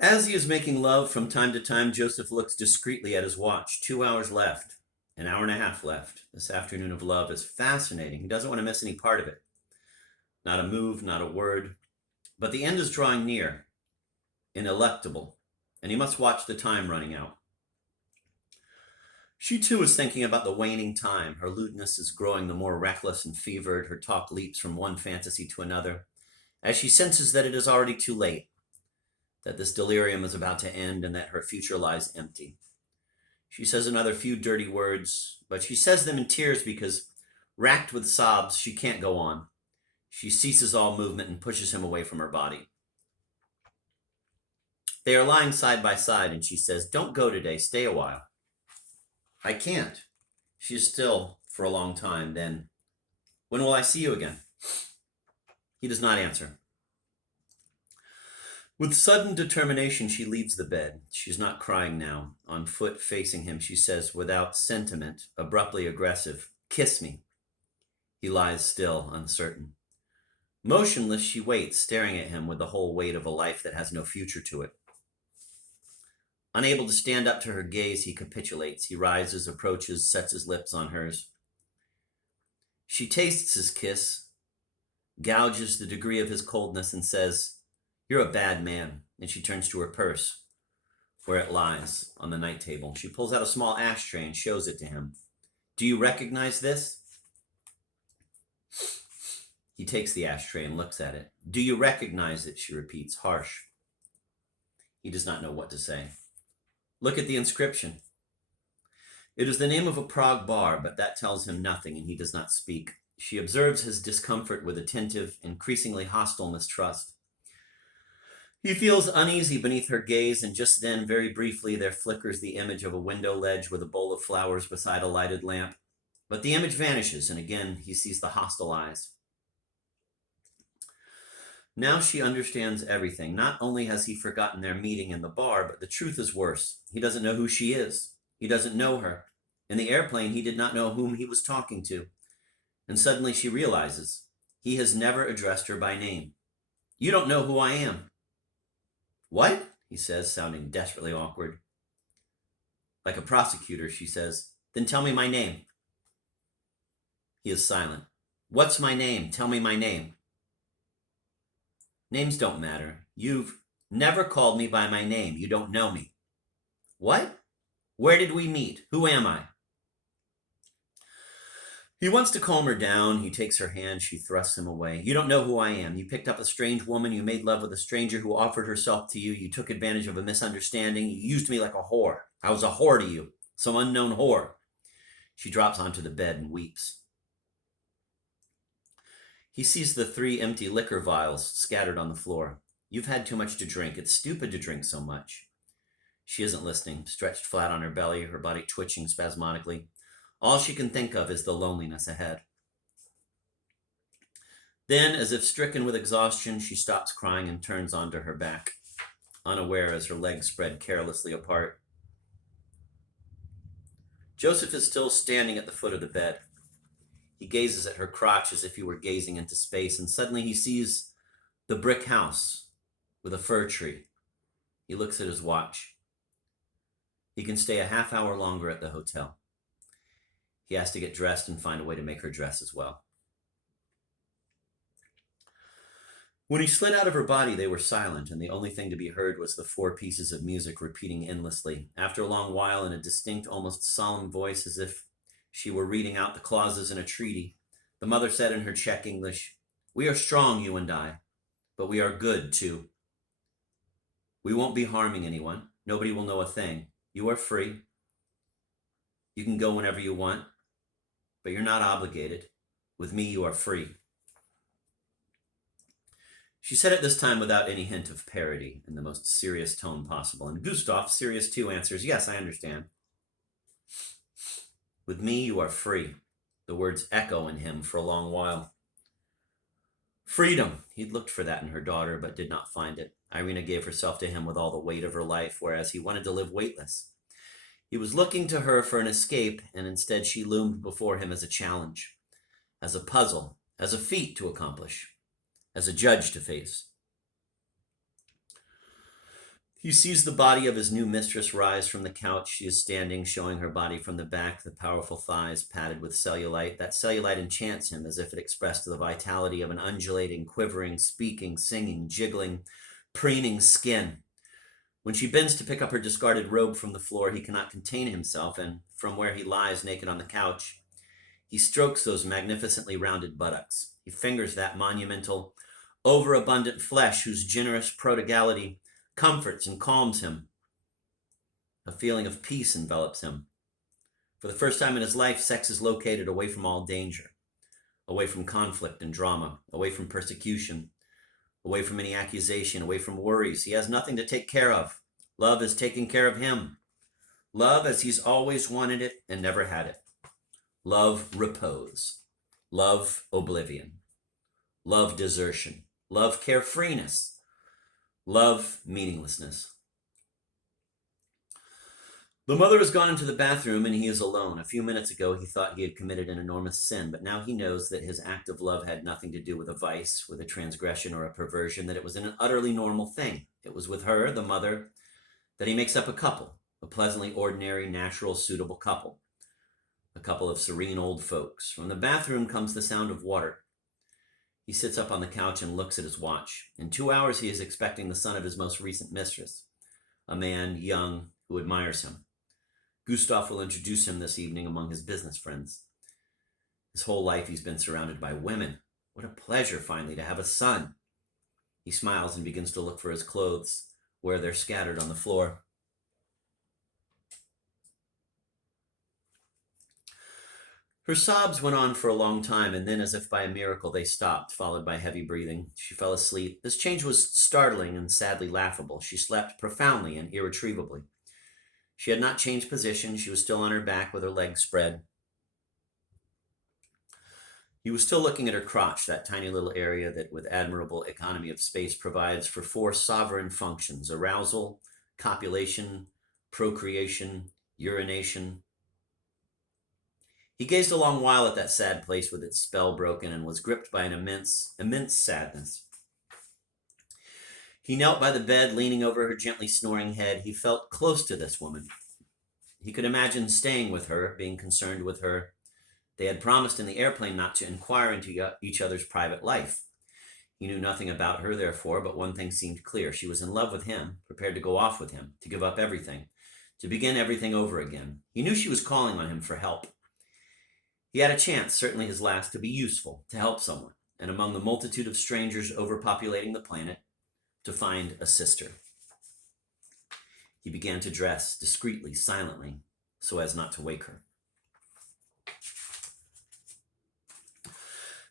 As he is making love from time to time, Joseph looks discreetly at his watch. 2 hours left, an hour and a half left. This afternoon of love is fascinating. He doesn't want to miss any part of it. Not a move, not a word. But the end is drawing near, ineluctable, and he must watch the time running out. She too is thinking about the waning time. Her lewdness is growing the more reckless and fevered. Her talk leaps from one fantasy to another, as she senses that it is already too late, that this delirium is about to end, and that her future lies empty. She says another few dirty words, but she says them in tears because, racked with sobs, she can't go on. She ceases all movement and pushes him away from her body. They are lying side by side, and she says, "Don't go today, stay a while." "I can't." She is still for a long time. Then, "When will I see you again?" He does not answer. With sudden determination, she leaves the bed. She is not crying now. On foot, facing him, she says, without sentiment, abruptly aggressive, "Kiss me." He lies still, uncertain. Motionless, she waits, staring at him with the whole weight of a life that has no future to it. Unable to stand up to her gaze, he capitulates. He rises, approaches, sets his lips on hers. She tastes his kiss, gouges the degree of his coldness, and says, "You're a bad man." And she turns to her purse, where it lies on the night table. She pulls out a small ashtray and shows it to him. "Do you recognize this?" He takes the ashtray and looks at it. "Do you recognize it?" she repeats, harsh. He does not know what to say. "Look at the inscription." It is the name of a Prague bar, but that tells him nothing, and he does not speak. She observes his discomfort with attentive, increasingly hostile mistrust. He feels uneasy beneath her gaze, and just then, very briefly, there flickers the image of a window ledge with a bowl of flowers beside a lighted lamp. But the image vanishes, and again he sees the hostile eyes. Now she understands everything. Not only has he forgotten their meeting in the bar, but the truth is worse. He doesn't know who she is. He doesn't know her. In the airplane, he did not know whom he was talking to. And suddenly she realizes he has never addressed her by name. "You don't know who I am." "What?" he says, sounding desperately awkward. Like a prosecutor, she says, "Then tell me my name." He is silent. "What's my name? Tell me my name." "Names don't matter. You've never called me by my name. You don't know me." "What? Where did we meet? Who am I?" He wants to calm her down. He takes her hand. She thrusts him away. "You don't know who I am. You picked up a strange woman. You made love with a stranger who offered herself to you. You took advantage of a misunderstanding. You used me like a whore. I was a whore to you. Some unknown whore." She drops onto the bed and weeps. He sees the 3 empty liquor vials scattered on the floor. "You've had too much to drink. It's stupid to drink so much." She isn't listening, stretched flat on her belly, her body twitching spasmodically. All she can think of is the loneliness ahead. Then, as if stricken with exhaustion, she stops crying and turns onto her back, unaware as her legs spread carelessly apart. Joseph is still standing at the foot of the bed. He gazes at her crotch as if he were gazing into space, and suddenly he sees the brick house with a fir tree. He looks at his watch. He can stay a half hour longer at the hotel. He has to get dressed and find a way to make her dress as well. When he slid out of her body, they were silent, and the only thing to be heard was the 4 pieces of music repeating endlessly. After a long while, in a distinct, almost solemn voice, as if she were reading out the clauses in a treaty, the mother said in her Czech English, "We are strong, you and I, but we are good, too. We won't be harming anyone. Nobody will know a thing. You are free. You can go whenever you want, but you're not obligated. With me, you are free." She said it this time without any hint of parody, in the most serious tone possible, and Gustav, serious too, answers, "Yes, I understand." "With me, you are free." The words echo in him for a long while. Freedom! He'd looked for that in her daughter, but did not find it. Irina gave herself to him with all the weight of her life, whereas he wanted to live weightless. He was looking to her for an escape, and instead she loomed before him as a challenge, as a puzzle, as a feat to accomplish, as a judge to face. He sees the body of his new mistress rise from the couch. She is standing, showing her body from the back, the powerful thighs padded with cellulite. That cellulite enchants him as if it expressed the vitality of an undulating, quivering, speaking, singing, jiggling, preening skin. When she bends to pick up her discarded robe from the floor, he cannot contain himself, and from where he lies naked on the couch, he strokes those magnificently rounded buttocks. He fingers that monumental, overabundant flesh whose generous prodigality comforts and calms him. A feeling of peace envelops him. For the first time in his life, sex is located away from all danger, away from conflict and drama, away from persecution, away from any accusation, away from worries. He has nothing to take care of. Love is taking care of him. Love as he's always wanted it and never had it. Love repose. Love oblivion. Love desertion. Love carefreeness. Love meaninglessness. The mother has gone into the bathroom and he is alone. A few minutes ago, he thought he had committed an enormous sin, but now he knows that his act of love had nothing to do with a vice, with a transgression or a perversion, that it was an utterly normal thing. It was with her, the mother, that he makes up a couple, a pleasantly ordinary, natural, suitable couple. A couple of serene old folks. From the bathroom comes the sound of water. He sits up on the couch and looks at his watch. In 2 hours, he is expecting the son of his most recent mistress, a man young who admires him. Gustav will introduce him this evening among his business friends. His whole life he's been surrounded by women. What a pleasure, finally, to have a son. He smiles and begins to look for his clothes, where they're scattered on the floor. Her sobs went on for a long time, and then, as if by a miracle, they stopped, followed by heavy breathing. She fell asleep. This change was startling and sadly laughable. She slept profoundly and irretrievably. She had not changed position. She was still on her back with her legs spread. He was still looking at her crotch, that tiny little area that, with admirable economy of space, provides for 4 sovereign functions: arousal, copulation, procreation, urination. He gazed a long while at that sad place with its spell broken and was gripped by an immense sadness. He knelt by the bed, leaning over her gently snoring head. He felt close to this woman. He could imagine staying with her, being concerned with her. They had promised in the airplane not to inquire into each other's private life. He knew nothing about her, therefore, but one thing seemed clear. She was in love with him, prepared to go off with him, to give up everything, to begin everything over again. He knew she was calling on him for help. He had a chance, certainly his last, to be useful, to help someone, and among the multitude of strangers overpopulating the planet, to find a sister. He began to dress discreetly, silently, so as not to wake her.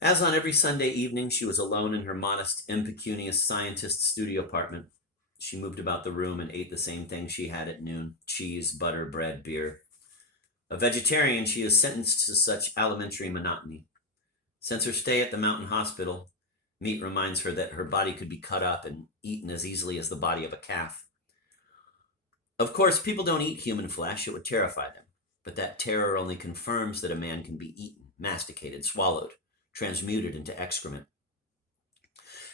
As on every Sunday evening, she was alone in her modest, impecunious scientist studio apartment. She moved about the room and ate the same things she had at noon: cheese, butter, bread, beer. A vegetarian, she is sentenced to such alimentary monotony. Since her stay at the mountain hospital, meat reminds her that her body could be cut up and eaten as easily as the body of a calf. Of course, people don't eat human flesh. It would terrify them. But that terror only confirms that a man can be eaten, masticated, swallowed, transmuted into excrement.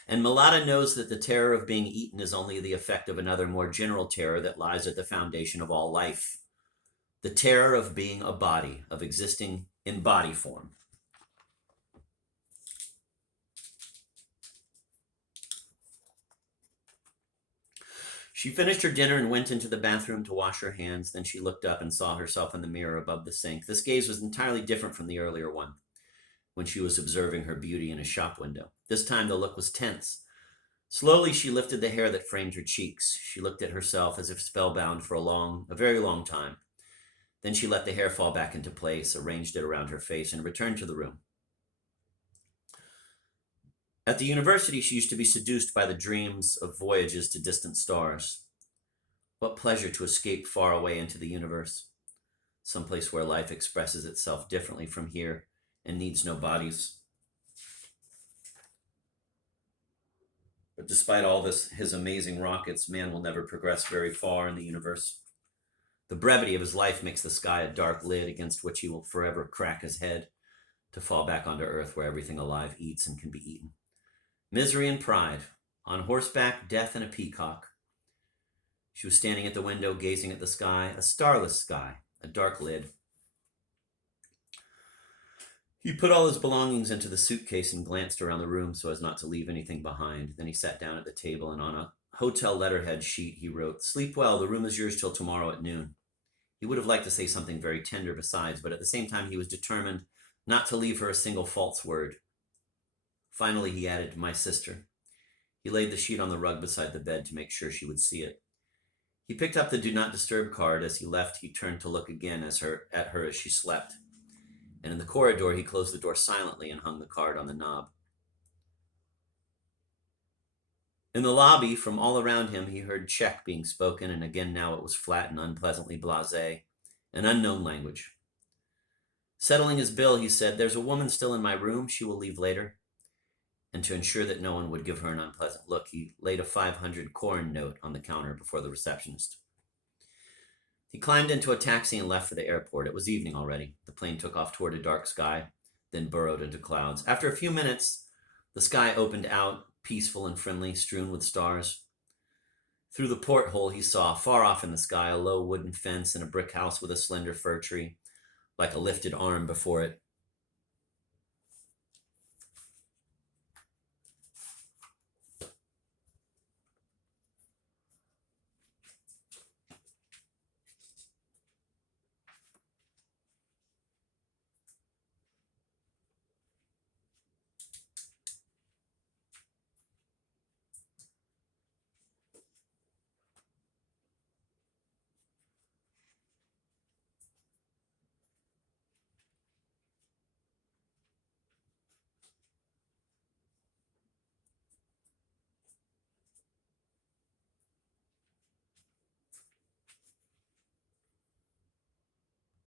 And Mulata knows that the terror of being eaten is only the effect of another, more general terror that lies at the foundation of all life. The terror of being a body, of existing in body form. She finished her dinner and went into the bathroom to wash her hands. Then she looked up and saw herself in the mirror above the sink. This gaze was entirely different from the earlier one, when she was observing her beauty in a shop window. This time the look was tense. Slowly she lifted the hair that framed her cheeks. She looked at herself as if spellbound for a very long time. Then she let the hair fall back into place, arranged it around her face, and returned to the room. At the university, she used to be seduced by the dreams of voyages to distant stars. What pleasure to escape far away into the universe, someplace where life expresses itself differently from here and needs no bodies. But despite all this, his amazing rockets, man will never progress very far in the universe. The brevity of his life makes the sky a dark lid against which he will forever crack his head to fall back onto earth where everything alive eats and can be eaten. Misery and pride, on horseback, death and a peacock. She was standing at the window, gazing at the sky, a starless sky, a dark lid. He put all his belongings into the suitcase and glanced around the room so as not to leave anything behind. Then he sat down at the table, and on a hotel letterhead sheet he wrote, "Sleep well, the room is yours till tomorrow at noon." He would have liked to say something very tender besides, but at the same time he was determined not to leave her a single false word. Finally he added, "My sister." He laid the sheet on the rug beside the bed to make sure she would see it. He picked up the Do Not Disturb card. As he left, he turned to look again at her as she slept. And in the corridor, he closed the door silently and hung the card on the knob. In the lobby, from all around him, he heard Czech being spoken, and again now it was flat and unpleasantly blasé, an unknown language. Settling his bill, he said, "There's a woman still in my room. She will leave later." And to ensure that no one would give her an unpleasant look, he laid a 500 korun note on the counter before the receptionist. He climbed into a taxi and left for the airport. It was evening already. The plane took off toward a dark sky, then burrowed into clouds. After a few minutes, the sky opened out, peaceful and friendly, strewn with stars. Through the porthole, he saw, far off in the sky, a low wooden fence and a brick house with a slender fir tree, like a lifted arm before it.